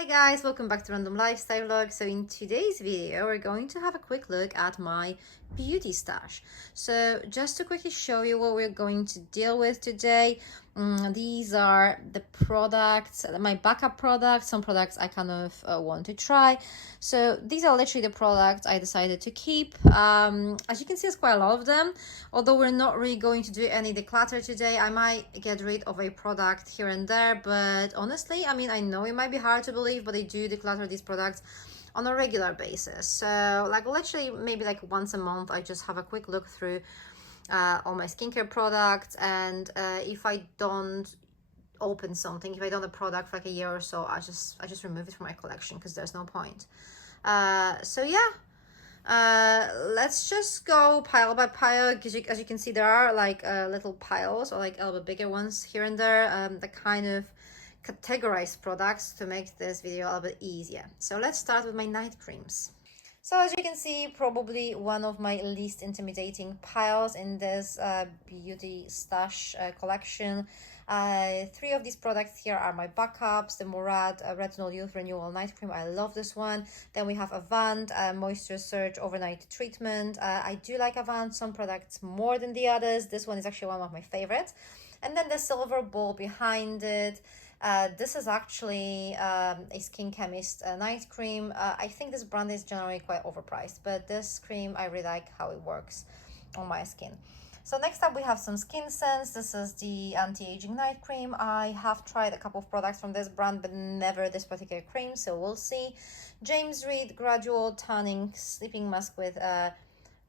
Hi guys, welcome back to Random Lifestyle Vlog. So in today's video, we're going to have a quick look at my beauty stash. So just to quickly show you what we're going to deal with today, these are the products, my backup products, some products I kind of want to try. So these are literally the products I decided to keep. As you can see, there's quite a lot of them. Although we're not really going to do any declutter today, I might get rid of a product here and there, but honestly, I mean, I know it might be hard to believe, but I do declutter these products on a regular basis. So like literally maybe like once a month, I just have a quick look through all my skincare products, and if I don't open something, if I don't have a product for like a year or so, I just remove it from my collection because there's no point. So yeah, let's just go pile by pile. As you can see, there are like little piles or like a little bit bigger ones here and there that kind of categorize products to make this video a little bit easier. So let's start with my night creams. So as you can see, probably one of my least intimidating piles in this beauty stash collection. Three of these products here are my backups: the Murad Retinol Youth Renewal Night Cream. I love this one. Then we have Avant Moisture Surge Overnight Treatment. I do like Avant, some products more than the others. This one is actually one of my favorites. And then the silver bowl behind it. This is actually a Skin Chemist night cream. I think this brand is generally quite overpriced, but this cream, I really like how it works on my skin. So next up we have some Skin Sense. This is the anti-aging night cream. I have tried a couple of products from this brand, but never this particular cream, so we'll see. James Read Gradual Tanning Sleeping Mask with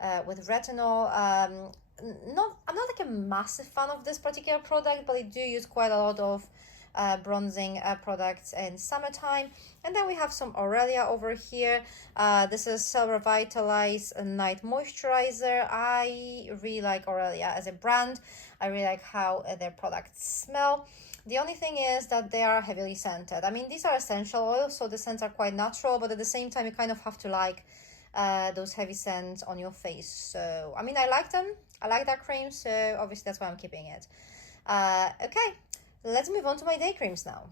retinol. I'm not like a massive fan of this particular product, but I do use quite a lot of bronzing products in summertime. And then we have some Aurelia over here. This is Cell Revitalize Night Moisturizer. I really like Aurelia as a brand. I really like how their products smell. The only thing is that they are heavily scented. I mean, these are essential oils, so the scents are quite natural, but at the same time, you kind of have to like those heavy scents on your face. So, I mean, I like them. I like that cream, so obviously that's why I'm keeping it. Okay. Let's move on to my day creams now.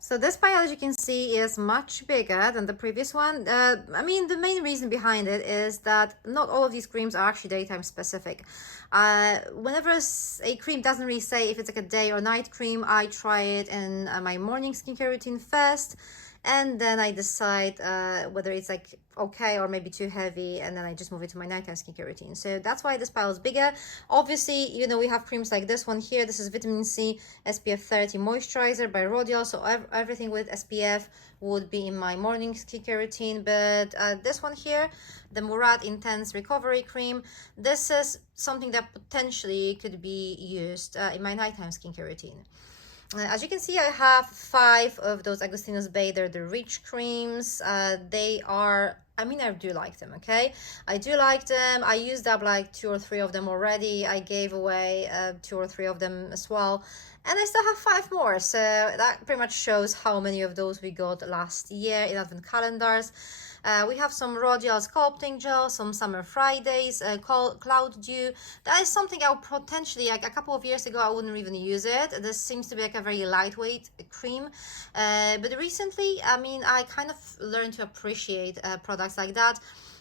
So this pile, as you can see, is much bigger than the previous one. I mean, the main reason behind it is that not all of these creams are actually daytime specific. Whenever a cream doesn't really say if it's like a day or night cream, I try it in my morning skincare routine first, and then I decide whether it's like okay or maybe too heavy, and then I just move it to my nighttime skincare routine. So that's why this pile is bigger. Obviously, you know, we have creams like this one here. This is Vitamin C SPF 30 Moisturizer by Rodial, so everything with SPF would be in my morning skincare routine. But this one here, the Murad Intense Recovery Cream, this is something that potentially could be used in my nighttime skincare routine. As you can see, I have 5 of those Agostino's Bay. They're the Rich creams. They are, I mean, I do like them, okay? I do like them. I used up like 2 or 3 of them already. I gave away 2 or 3 of them as well. And I still have 5 more. So that pretty much shows how many of those we got last year in Advent calendars. We have some Rodial Sculpting Gel, some Summer Fridays, Cloud Dew. That is something I would potentially, like a couple of years ago, I wouldn't even use it. This seems to be like a very lightweight cream. But recently, I mean, I kind of learned to appreciate products like that.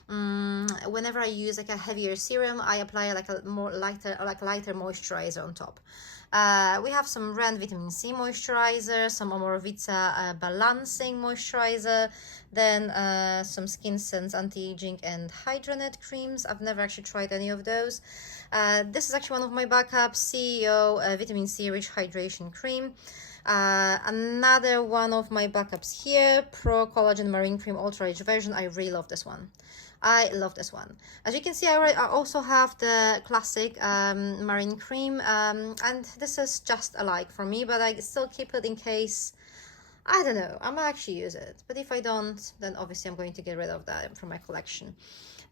Whenever I use like a heavier serum, I apply like a lighter moisturizer on top. We have some Rand Vitamin C Moisturizer, some Omorovica Balancing Moisturizer, then some Skin Sense Anti-Aging and Hydronet Creams. I've never actually tried any of those. This is actually one of my backups, CEO Vitamin C Rich Hydration Cream. Another one of my backups here, Pro Collagen Marine Cream Ultra Rich version. I really love this one. I love this one. As you can see, I also have the classic marine cream, and this is just a like for me, but I still keep it in case, I don't know, I might actually use it. But if I don't, then obviously I'm going to get rid of that from my collection.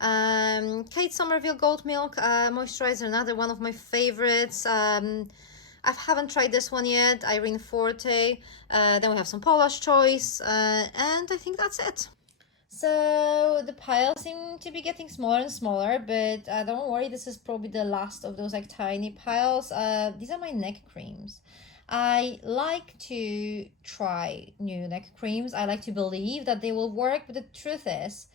Kate Somerville Gold Milk Moisturizer, another one of my favorites. I haven't tried this one yet. Irene Forte. Then we have some Paula's Choice, and I think that's it. So the piles seem to be getting smaller and smaller, but don't worry, this is probably the last of those like tiny piles. These are my neck creams. I like to try new neck creams. I like to believe that they will work, but the truth is,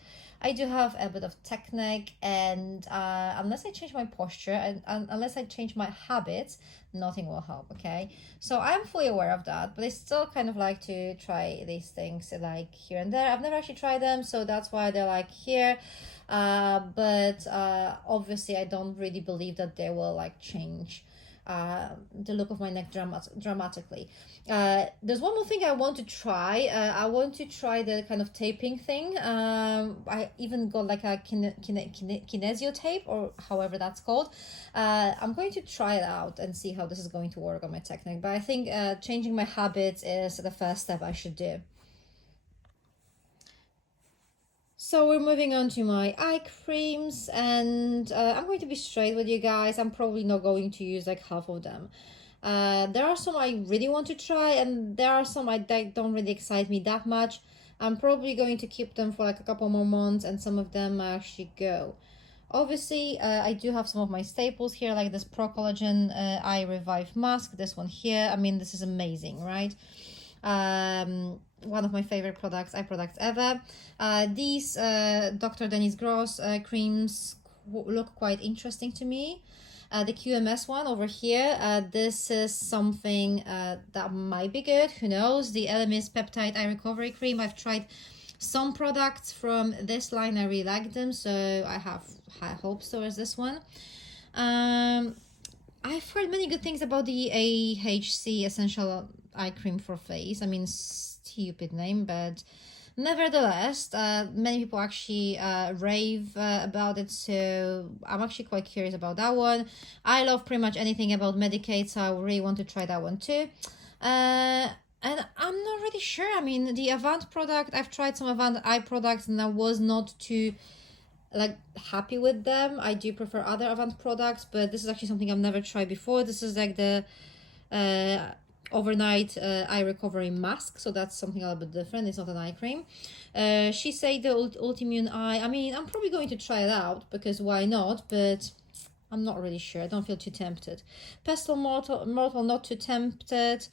I do have a bit of technique, and unless I change my posture and unless I change my habits, nothing will help. Okay, so I'm fully aware of that, but I still kind of like to try these things like here and there. I've never actually tried them, so that's why they're like here. But obviously, I don't really believe that they will like change the look of my neck dramatically. There's one more thing I want to try. I want to try the kind of taping thing. I even got like a kinesio tape, or however that's called. I'm going to try it out and see how this is going to work on my technique. But I think changing my habits is the first step I should do. So we're moving on to my eye creams, and I'm going to be straight with you guys. I'm probably not going to use like half of them. There are some I really want to try, and there are some that don't really excite me that much. I'm probably going to keep them for like a couple more months, and some of them actually go. Obviously, I do have some of my staples here, like this Pro Collagen Eye Revive Mask, this one here. I mean, this is amazing, right? One of my favorite eye products ever. These Dr. Dennis Gross creams look quite interesting to me. The QMS one over here, this is something that might be good, who knows. The LMS Peptide Eye Recovery Cream, I've tried some products from this line, I really like them, so I have high hopes towards this one. I've heard many good things about the AHC Essential Eye Cream for Face. I mean, stupid name, but nevertheless, many people actually rave about it, so I'm actually quite curious about that one. I love pretty much anything about Medicaid, so I really want to try that one too. And I'm not really sure. I mean, the Avant product, I've tried some Avant eye products and I was not too like happy with them. I do prefer other Avant products, but this is actually something I've never tried before. This is like the overnight eye recovery mask, so that's something a little bit different. It's not an eye cream. She said the Ultimmune Eye. I mean, I'm probably going to try it out because why not, but I'm not really sure. I don't feel too tempted. Pestle Mortal not too tempted.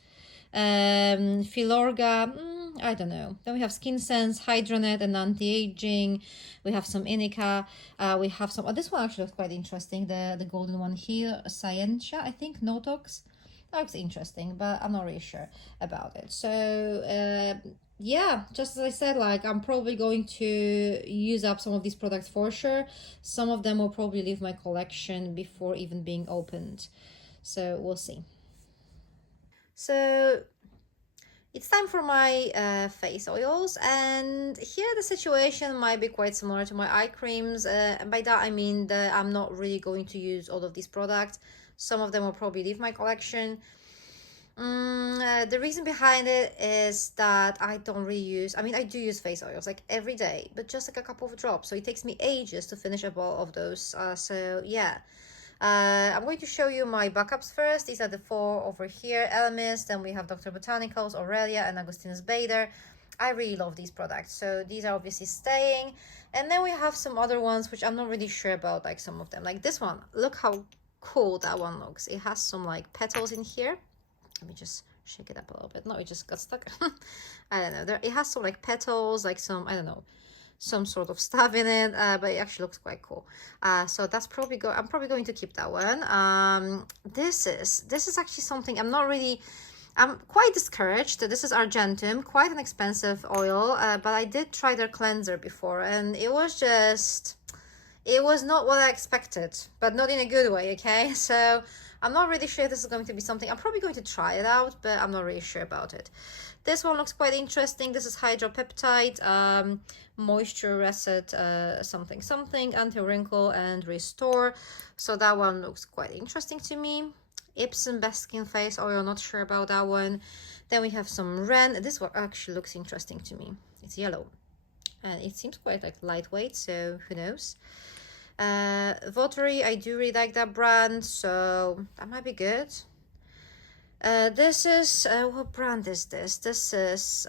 Filorga, I don't know. Then we have Skin Sense, Hydronet, and anti-aging. We have some Inica. We have some. Oh, this one actually looks quite interesting. The golden one here, Scientia, I think, Notox. That looks interesting, but I'm not really sure about it. So yeah, just as I said, like I'm probably going to use up some of these products for sure. Some of them will probably leave my collection before even being opened. So we'll see. So it's time for my face oils, and here the situation might be quite similar to my eye creams. By that I mean that I'm not really going to use all of these products. Some of them will probably leave my collection. The reason behind it is that I don't really use, I mean, I do use face oils like every day, but just like a couple of drops. So it takes me ages to finish a bottle of those. So yeah. I'm going to show you my backups first. These are the four over here. Elemis, then we have Dr. Botanicals, Aurelia, and Agustinus Bader. I really love these products, so these are obviously staying. And then we have some other ones which I'm not really sure about, like some of them. Like this one, look how cool that one looks. It has some like petals in here. Let me just shake it up a little bit. No, it just got stuck. I don't know. It has some like petals, like some, I don't know, some sort of stuff in it, but it actually looks quite cool. So that's probably I'm probably going to keep that one. This is actually something I'm quite discouraged. This is Argentum, quite an expensive oil, but I did try their cleanser before, and it was not what I expected, but not in a good way, okay? So I'm not really sure if this is going to be something. I'm probably going to try it out, but I'm not really sure about it. This one looks quite interesting. This is Hydropeptide, Moisture Reset, something, Anti-Wrinkle and Restore. So that one looks quite interesting to me. Ipsen Best Skin Face Oil, not sure about that one. Then we have some Ren. This one actually looks interesting to me. It's yellow. And it seems quite like lightweight, so who knows. Votary, I do really like that brand, so that might be good. This is what brand is this? This is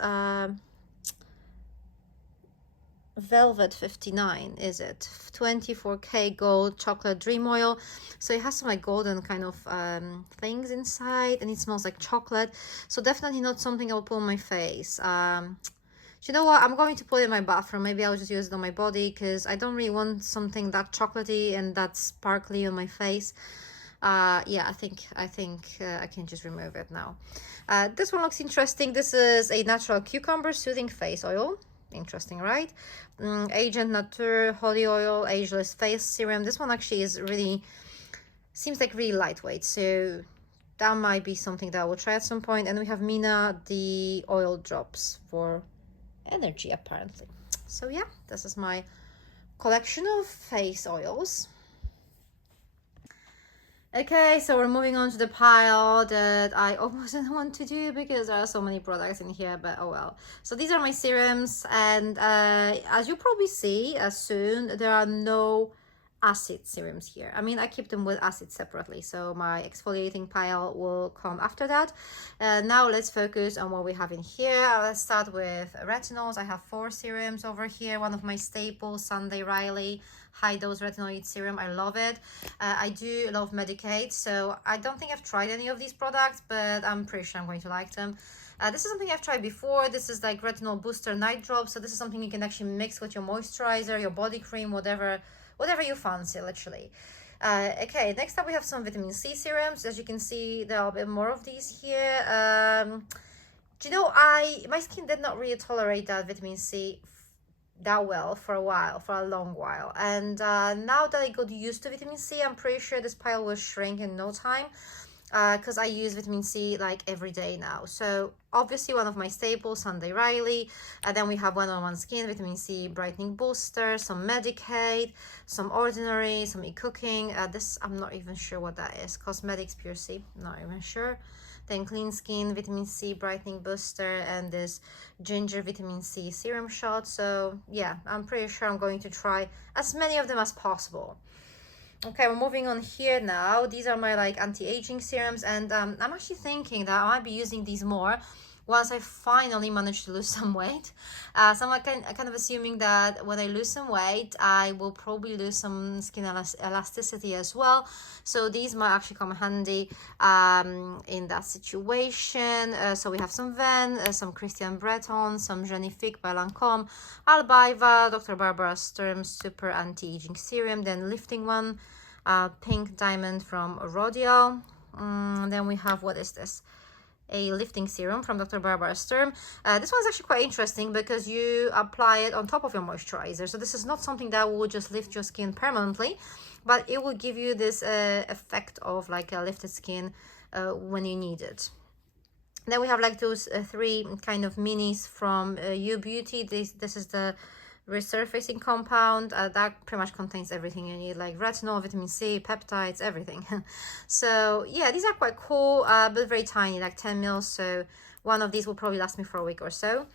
Velvet 59, is it? 24K gold chocolate dream oil. So it has some like golden kind of things inside, and it smells like chocolate. So definitely not something I'll put on my face. You know what? I'm going to put it in my bathroom. Maybe I'll just use it on my body because I don't really want something that chocolatey and that sparkly on my face. Yeah, I think I can just remove it now. This one looks interesting. This is a natural cucumber soothing face oil. Interesting, right? Agent Nature Holy Oil Ageless Face Serum. This one actually is really, seems like really lightweight. So that might be something that I will try at some point. And we have Mina, the oil drops for energy apparently. So yeah, this is my collection of face oils. Okay, so we're moving on to the pile that I almost didn't want to do because there are so many products in here, but oh well. So these are my serums, and as you probably see soon, there are no acid serums here. I mean, I keep them with acid separately, so my exfoliating pile will come after that. Now let's focus on what we have in here. Let's start with retinols. I have 4 serums over here. One of my staples, Sunday Riley high dose retinoid serum. I love it. I do love Medicaid, so I don't think I've tried any of these products, but I'm pretty sure I'm going to like them. This is something I've tried before. This is like retinol booster night drop, so this is something you can actually mix with your moisturizer, your body cream, whatever you fancy, literally. Okay, next up we have some vitamin C serums. As you can see, there are a bit more of these here. Do you know, my skin did not really tolerate that vitamin C that well for a long while, and now that I got used to vitamin C, I'm pretty sure this pile will shrink in no time, because I use vitamin C like every day now. So obviously one of my staples, Sunday Riley, and then we have 101 Skin Vitamin C Brightening Booster, some Medicaid, some Ordinary, some e-cooking. This I'm not even sure what that is. Cosmetics Pure C, not even sure. Then Clean Skin Vitamin C Brightening Booster, and this Ginger Vitamin C Serum Shot. So yeah, I'm pretty sure I'm going to try as many of them as possible. Okay, we're moving on here now. These are my like anti-aging serums, and I'm actually thinking that I might be using these more once I finally manage to lose some weight. So I'm kind of assuming that when I lose some weight, I will probably lose some skin elasticity as well. So these might actually come handy in that situation. So we have some Ven, some Christian Breton, some Genifique by Lancome, Albiva, Dr. Barbara Sturm Super Anti-Aging Serum, then Lifting One, Pink Diamond from Rodial. Then we have, what is this? A lifting serum from Dr. Barbara Sturm. This one's actually quite interesting because you apply it on top of your moisturizer. So this is not something that will just lift your skin permanently, but it will give you this effect of like a lifted skin when you need it. Then we have like those 3 kind of minis from You Beauty. This is the resurfacing compound that pretty much contains everything you need, like retinol, vitamin C, peptides, everything. So yeah, these are quite cool, but very tiny, like 10 mils. So one of these will probably last me for a week or so.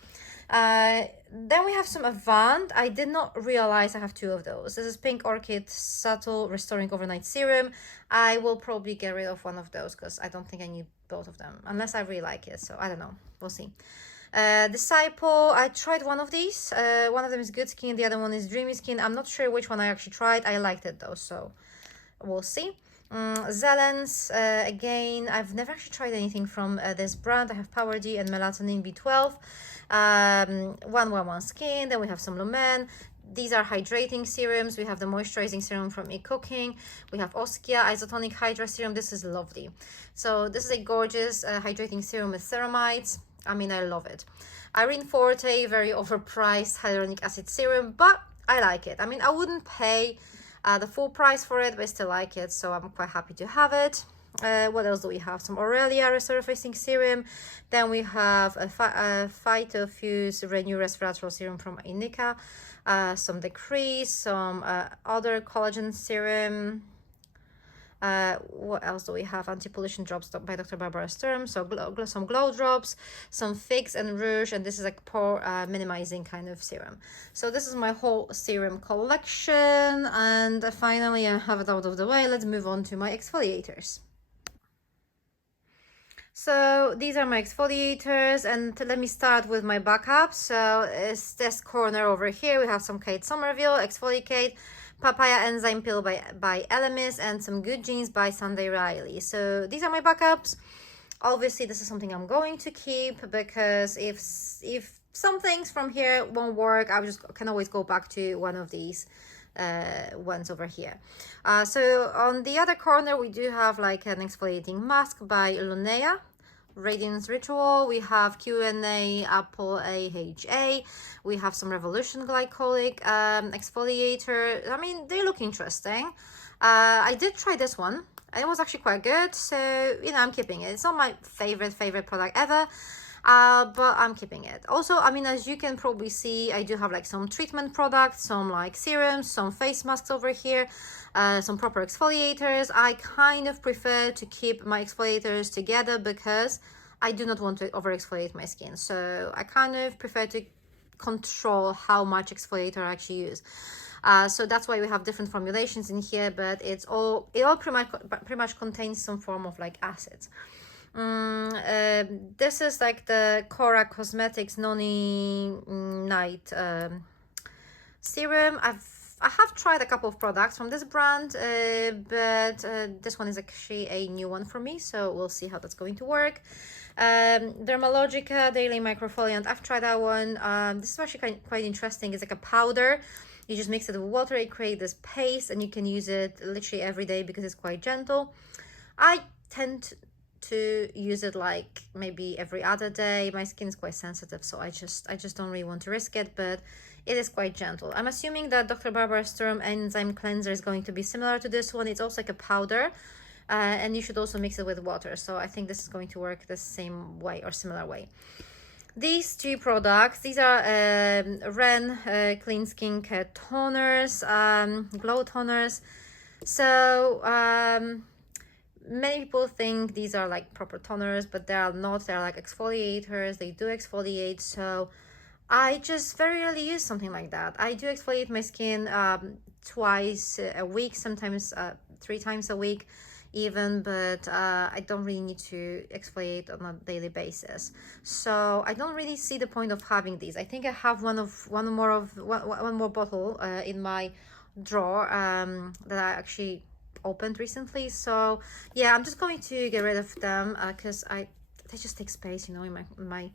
Then we have some Avant. I did not realize I have 2 of those. This is Pink Orchid Subtle Restoring Overnight Serum. I will probably get rid of one of those because I don't think I need both of them unless I really like it. So I don't know, we'll see. Disciple, I tried one of these. One of them is Good Skin, the other one is Dreamy Skin. I'm not sure which one I actually tried. I liked it though, so we'll see. Zelens, again, I've never actually tried anything from this brand. I have Power D and Melatonin B12. 111 Skin, then we have some Lumen. These are hydrating serums. We have the moisturizing serum from e-cooking. We have Oskia Isotonic Hydra Serum. This is lovely. So this is a gorgeous hydrating serum with ceramides. I mean, I love it. Irene Forte, very overpriced hyaluronic acid serum, but I like it. I mean, I wouldn't pay the full price for it, but I still like it, so I'm quite happy to have it. What else do we have? Some Aurelia resurfacing serum. Then we have a Phytofuse Renew Resveratrol serum from Inika. Some Decrease, some other collagen serum. What else do we have? Anti-pollution drops by Dr. Barbara Sturm. So some glow drops, some Fix and Rouge, and this is like pore minimizing kind of serum. So this is my whole serum collection, and finally I have it out of the way. Let's move on to my exfoliators. So these are my exfoliators, and let me start with my backup. So it's this corner over here. We have some Kate Somerville, Exfoliate, Papaya Enzyme Pill by Elemis, and some Good Genes by Sunday Riley. So these are my backups. Obviously, this is something I'm going to keep because if some things from here won't work, I can always go back to one of these ones over here. So on the other corner, we do have like an exfoliating mask by Lunea. Radiance Ritual, we have Q&A Apple AHA, we have some Revolution Glycolic exfoliator. I mean, they look interesting. I did try this one. It was actually quite good, so you know, I'm keeping it. It's not my favorite product ever, but I'm keeping it. Also, I mean, as you can probably see, I do have like some treatment products, some like serums, some face masks over here, some proper exfoliators. I kind of prefer to keep my exfoliators together because I do not want to over exfoliate my skin. So I kind of prefer to control how much exfoliator I actually use. So that's why we have different formulations in here, but it all pretty much contains some form of like acids. This is like the Cora Cosmetics Noni Night serum. I have tried a couple of products from this brand, but this one is actually a new one for me, so we'll see how that's going to work. Dermalogica Daily Microfoliant, I've tried that one. This is actually quite interesting. It's like a powder. You just mix it with water, it creates this paste, and you can use it literally every day because it's quite gentle. I tend to use it like maybe every other day. My skin is quite sensitive, so I just don't really want to risk it, but it is quite gentle. I'm assuming that Dr. Barbara Sturm Enzyme Cleanser is going to be similar to this one. It's also like a powder, and you should also mix it with water. So I think this is going to work the same way or similar way. These two products, these are Ren Clean Skin Care Toners, Glow Toners. So many people think these are like proper toners, but they are not. They're like exfoliators. They do exfoliate. So I just very rarely use something like that. I do exfoliate my skin twice a week, sometimes 3 times a week even, but I don't really need to exfoliate on a daily basis, so I don't really see the point of having these. I think I have one more bottle in my drawer that I actually opened recently, so yeah, I'm just going to get rid of them because they just take space, you know, in my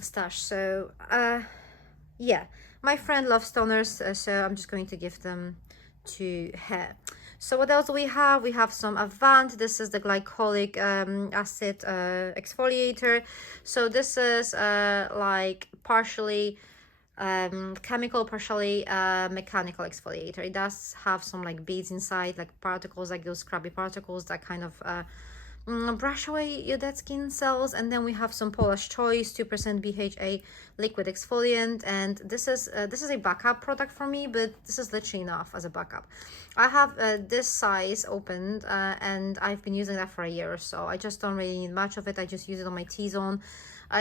stash. So yeah, my friend loves toners, so I'm just going to give them to her. So what else do we have? We have some Avant. This is the glycolic acid exfoliator. So this is like partially chemical, partially mechanical exfoliator. It does have some like beads inside, like particles, like those scrubby particles that kind of brush away your dead skin cells. And then we have some Paula's Choice 2% BHA liquid exfoliant, and this is a backup product for me, but this is literally enough as a backup. I have this size opened and I've been using that for a year or so. I just don't really need much of it. I just use it on my T-zone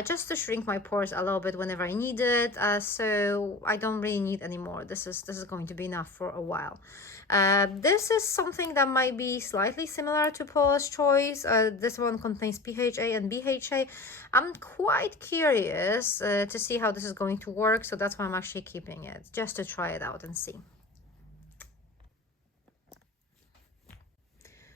just to shrink my pores a little bit whenever I need it, so I don't really need any more. This is going to be enough for a while. This is something that might be slightly similar to Paula's Choice. This one contains PHA and BHA. I'm quite curious to see how this is going to work, so that's why I'm actually keeping it, just to try it out and see.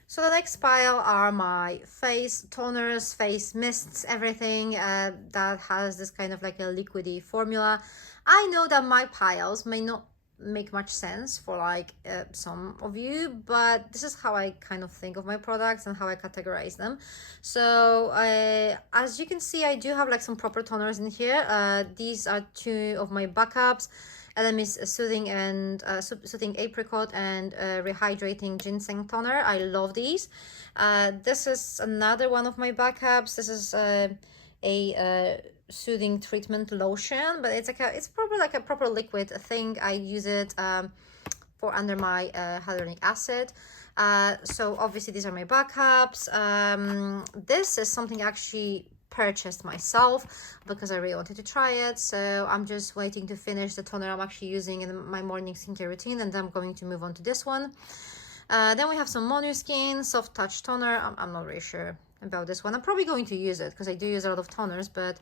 So the next pile are my face toners, face mists, everything that has this kind of like a liquidy formula. I know that my piles may not make much sense for like some of you, but this is how I kind of think of my products and how I categorize them. So as you can see, I do have like some proper toners in here. These are 2 of my backups. Elemis Soothing Apricot and Rehydrating Ginseng Toner. I love these. This is another one of my backups. This is a soothing treatment lotion, but it's probably like a proper liquid thing. I use it for under my hyaluronic acid. So obviously these are my backups. This is something actually purchased myself because I really wanted to try it, so I'm just waiting to finish the toner I'm actually using in my morning skincare routine, and then I'm going to move on to this one. Then we have some Monuskin Soft Touch Toner. I'm not really sure about this one. I'm probably going to use it because I do use a lot of toners, but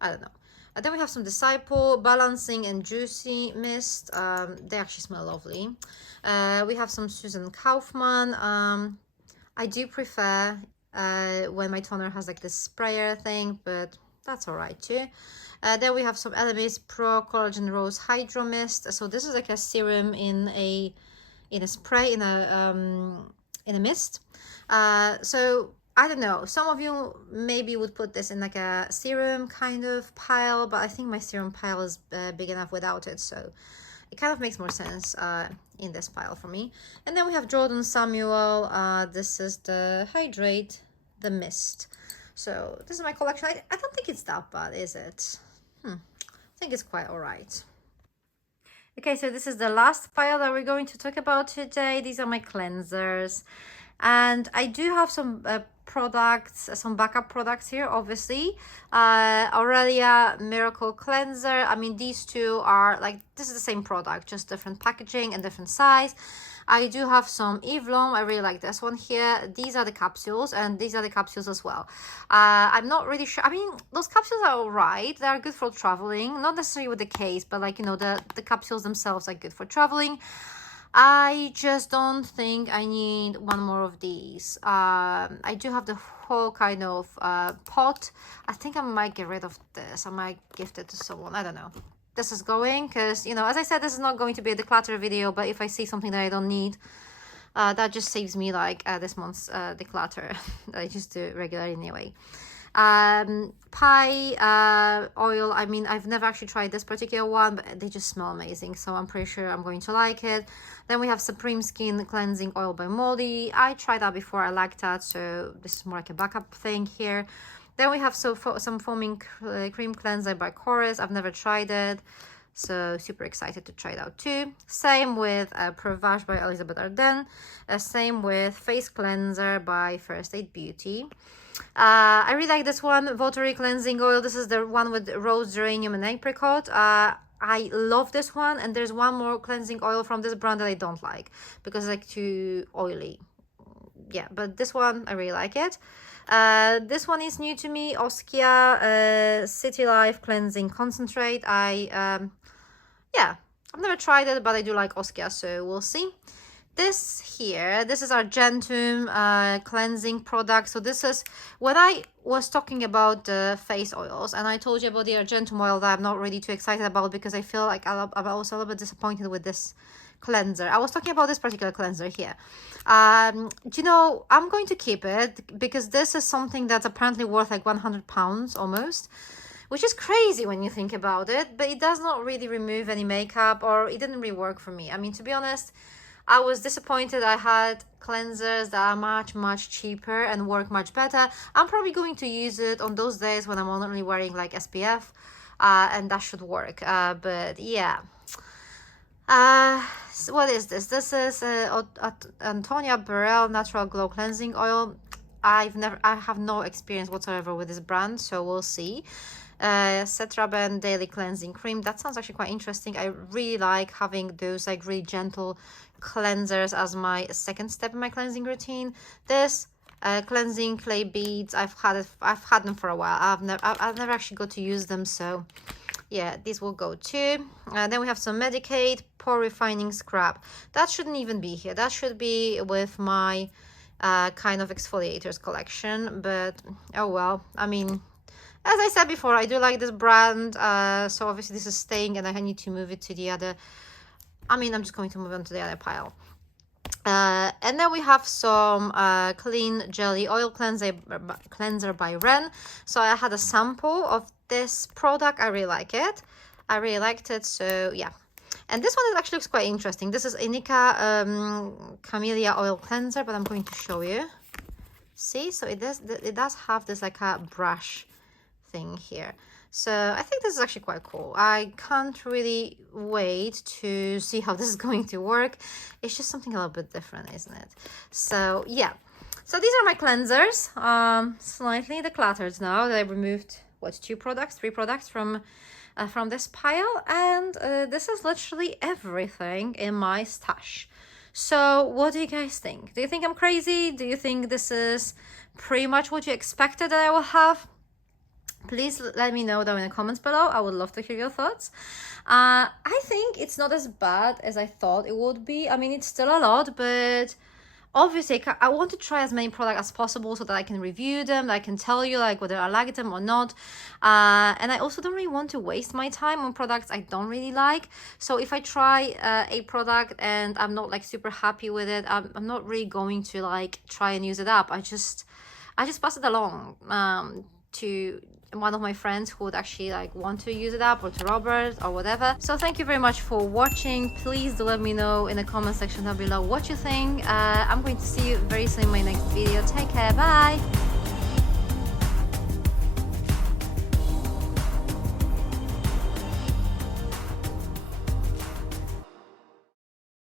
I don't know. Then we have some Disciple Balancing and Juicy Mist. They actually smell lovely. We have some Susan Kaufman. I do prefer when my toner has like this sprayer thing, but that's all right too. Then we have some Elemis Pro Collagen Rose Hydro Mist. So this is like a serum in a spray, in a mist. So I don't know, some of you maybe would put this in like a serum kind of pile, but I think my serum pile is big enough without it, so it kind of makes more sense in this pile for me. And then we have Jordan Samuel. This is the Hydrate the Mist. So this is my collection. I don't think it's that bad, is it? I think it's quite all right. Okay, so this is the last pile that we're going to talk about today. These are my cleansers. And I do have some products, some backup products here, obviously. Aurelia Miracle Cleanser. I mean, these two are like, this is the same product, just different packaging and different size. I do have some Eve Lom. I really like this one here. These are the capsules, and these are the capsules as well. I'm not really sure. I mean, those capsules are all right. They are good for traveling. Not necessarily with the case, but like, you know, the capsules themselves are good for traveling. I just don't think I need one more of these. I do have the whole kind of pot. I think I might get rid of this. I might gift it to someone. I don't know. This is going because, you know, as I said, this is not going to be a declutter video, but if I see something that I don't need, that just saves me like this month's declutter that I just do regularly anyway. Pie oil, I mean, I've never actually tried this particular one, but they just smell amazing, so I'm pretty sure I'm going to like it. Then we have Supreme Skin Cleansing Oil by Molly. I tried that before, I liked that, so this is more like a backup thing here. Then we have some foaming cream cleanser by Chorus. I've never tried it, so super excited to try it out too. Same with Provage by Elizabeth Arden. Same with face cleanser by First Aid Beauty. I really like this one, Watery Cleansing Oil. This is the one with rose, geranium and apricot. I love this one, and there's one more cleansing oil from this brand that I don't like because it's like too oily. Yeah, but this one I really like it. This one is new to me, Oskia City Life Cleansing Concentrate. Yeah, I've never tried it, but I do like Oskia, so we'll see. This here, this is Argentum cleansing product. So this is when I was talking about the face oils, and I told you about the Argentum oil that I'm not really too excited about because I feel like I was a little bit disappointed with this cleanser. I was talking about this particular cleanser here. You know, I'm going to keep it because this is something that's apparently worth like £100 almost, which is crazy when you think about it, but it does not really remove any makeup, or it didn't really work for me. I mean, to be honest, I was disappointed. I had cleansers that are much cheaper and work much better. I'm probably going to use it on those days when I'm only wearing like SPF, and that should work. But yeah. So what is this? This is Antonia Burrell Natural Glow Cleansing Oil. I have no experience whatsoever with this brand, so we'll see. Cetraben Daily Cleansing Cream. That sounds actually quite interesting. I really like having those like really gentle cleansers as my second step in my cleansing routine. This cleansing clay beads, I've had them for a while. I've never actually got to use them, so yeah, these will go too. Then we have some Medicaid Pore Refining Scrub. That shouldn't even be here. That should be with my kind of exfoliators collection, but oh well. I mean, as I said before, I do like this brand, so obviously this is staying, and I need to move it to the other. I mean, I'm just going to move on to the other pile. And then we have some Clean Jelly Oil Cleanser by Ren. So I had a sample of this product. I really like it. I really liked it, so yeah. And this one actually looks quite interesting. This is Inika Camellia Oil Cleanser, but I'm going to show you. See, so it does have this like a brush thing here. So I think this is actually quite cool. I can't really wait to see how this is going to work. It's just something a little bit different, isn't it? So yeah. So these are my cleansers. Slightly decluttered now that I removed what, 3 products from this pile, and this is literally everything in my stash. So what do you guys think? Do you think I'm crazy? Do you think this is pretty much what you expected that I will have? Please let me know down in the comments below. I would love to hear your thoughts. I think it's not as bad as I thought it would be. I mean, it's still a lot, but obviously I want to try as many products as possible so that I can review them, that I can tell you like whether I like them or not. And I also don't really want to waste my time on products I don't really like. So if I try a product and I'm not like super happy with it, I'm not really going to like try and use it up. I just pass it along to one of my friends who would actually like want to use it up, or to Robert or whatever. So thank you very much for watching. Please do let me know in the comment section down below what you think. I'm going to see you very soon in my next video. Take care, bye.